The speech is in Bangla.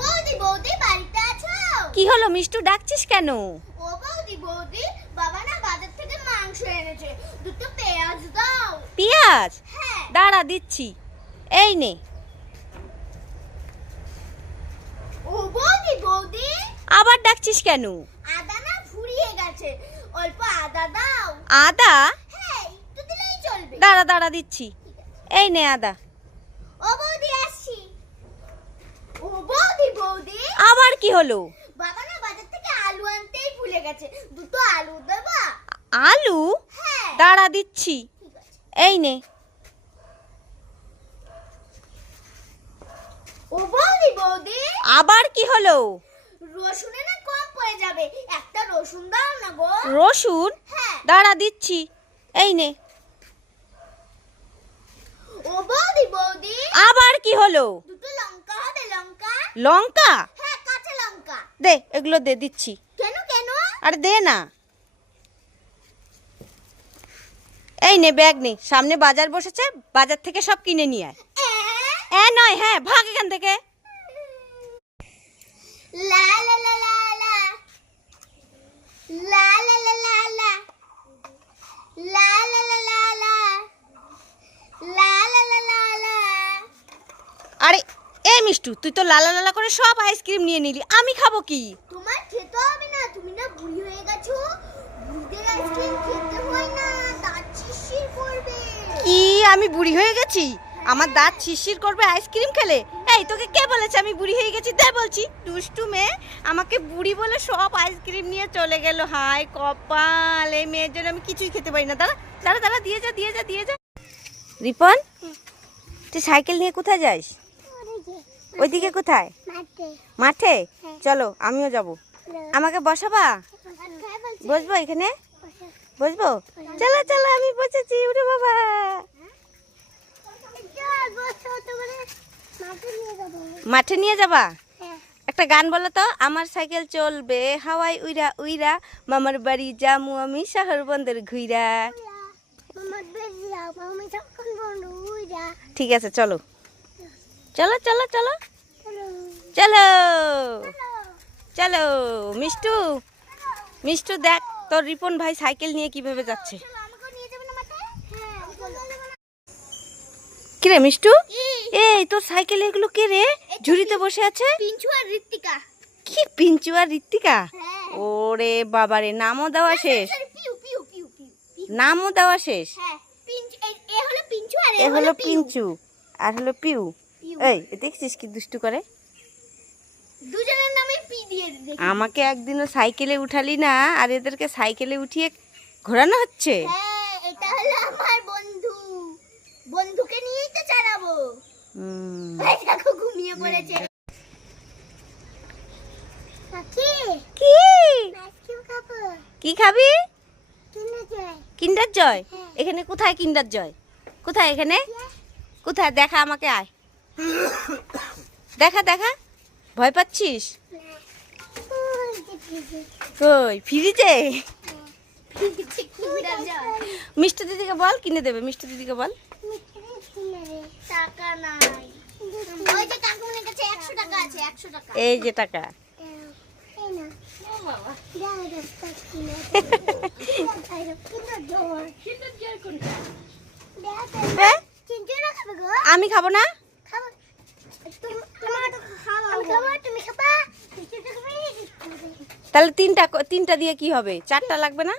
বৌদি বৌদি বাড়িতে আছো? কি হলো মিষ্টু ডাকছিস কেন? ও বৌদি বৌদি বাবা না বাজার থেকে মাংস এনেছে। দুটো পেঁয়াজ দাও। পিয়াজ? হ্যাঁ। দাঁড়া দিচ্ছি। এই নে। ও বৌদি বৌদি। আবার ডাকছিস কেন? আদা না ফুরিয়ে গেছে। অল্প আদা দাও। আদা? হ্যাঁ একটু দিলেই চলবে। দাঁড়া দাঁড়া দিচ্ছি। এই নে আদা ও বৌদি আসছি ও বৌদি। আবার কি হলো? বাবা না বাজার থেকে আলু আনতেই ভুলে গেছে। দুটো আলু দেবা? আলু? হ্যাঁ। দাঁড়া দিচ্ছি। এই নে। ও বৌদি বৌদি। আবার কি হলো? রসুনে না কম পড়ে যাবে। একটা রসুন দাও না গো। রসুন? হ্যাঁ। দাঁড়া দিচ্ছি। এই নে। ও বৌদি বৌদি। আবার কি হলো? দুটো লঙ্কা হবে লঙ্কা লঙ্কা? হ্যাঁ লঙ্কা। দে এগুলো দে দিচ্ছি। কেন কেন? আরে দে না। এই নে ব্যাগ নেই সামনে বাজার বসেছে বাজার থেকে সব কিনে নিয়ে আয়। নয় হ্যাঁ ভাগ এখান থেকে। মিষ্টু তুই তো লালা লালা করে সব আইসক্রিম নিয়ে নিলি আমি খাব কি? তোমার খেতে হবে না তুমি না বুড়ি হয়ে গেছো। বুড়িদের আইসক্রিম খেতে হয় না দাঁত শিরশির করবে। কি আমি বুড়ি হয়ে গেছি? আমার দাঁত শিরশির করবে আইসক্রিম খেলে? এই তোকে কে বলেছে আমি বুড়ি হয়ে গেছি? তাই বলছি। দুষ্টু মেয়ে আমাকে বুড়ি বলে সব আইসক্রিম নিয়ে চলে গেল। হাই কপাল এই মেয়ের জন্য আমি কিছুই খেতে পারি না। দাঁড়া দাঁড়া দাঁড়া দিয়ে যা দিয়ে যা দিয়ে যা। রিপন তুই সাইকেল নিয়ে কোথায় যাস? ওইদিকে কোথায়? মাঠে। চলো আমিও যাব। আমাকে বসাবা? বসবো এখানে? বসবো? চলো চলো আমি বসেছি উঠে বাবা। মাঠে নিয়ে যাবা? একটা গান বলো তো আমার সাইকেল চলবে হাওয়াই উইরা উইরা মামার বাড়ি জামু আমি শহর বন্দর ঘুইরা। ঠিক আছে চলো। চলো চলো চলো। চলো। চলো। মিষ্টু। মিষ্টু দেখ তোর রিপন ভাই সাইকেল নিয়ে কীভাবে যাচ্ছে। কিরে মিষ্টু? এই। তোর সাইকেল এগুলো কে রে? ঝুড়িতে বসে আছে? পিঞ্চু আর ঋত্বিকা। কি পিঞ্চু আর ঋত্বিকা? হ্যাঁ। ওরে বাবারে নামও দেওয়া শেষ। নামও দেওয়া শেষ। হ্যাঁ পিঞ্চু এ হলো পিঞ্চু আর এ হলো পিউ। এই দেখছিস কি দুষ্টু করে? দুজনের নামে পি দিয়ে আমাকে একদিনও সাইকেলে উঠালি না আর এদেরকে সাইকেলে উঠিয়ে ঘোরানো হচ্ছে? হ্যাঁ এটা হলো আমার বন্ধু। বন্ধুকে নিয়েই তো চালাবো। হুম। দেখো ঘুমিয়ে পড়েছে। কি? কি খাবি? কিনে কিন্ডার জয়? হ্যাঁ। এখানে কোথায় কিন্ডার জয়? কোথায় এখানে? কোথায়? দেখা আমাকে আয়। দেখা দেখা। ভয় পাচ্ছিস? কই ফ্রিজে? মিষ্টি দিদিকে বল কিনে দেবে মিষ্টি দিদিকে বল। এই যে টাকা। হ্যাঁ? আমি খাব না? তাহলে তিনটা তিনটা দিয়ে কি হবে? চারটা লাগবে না?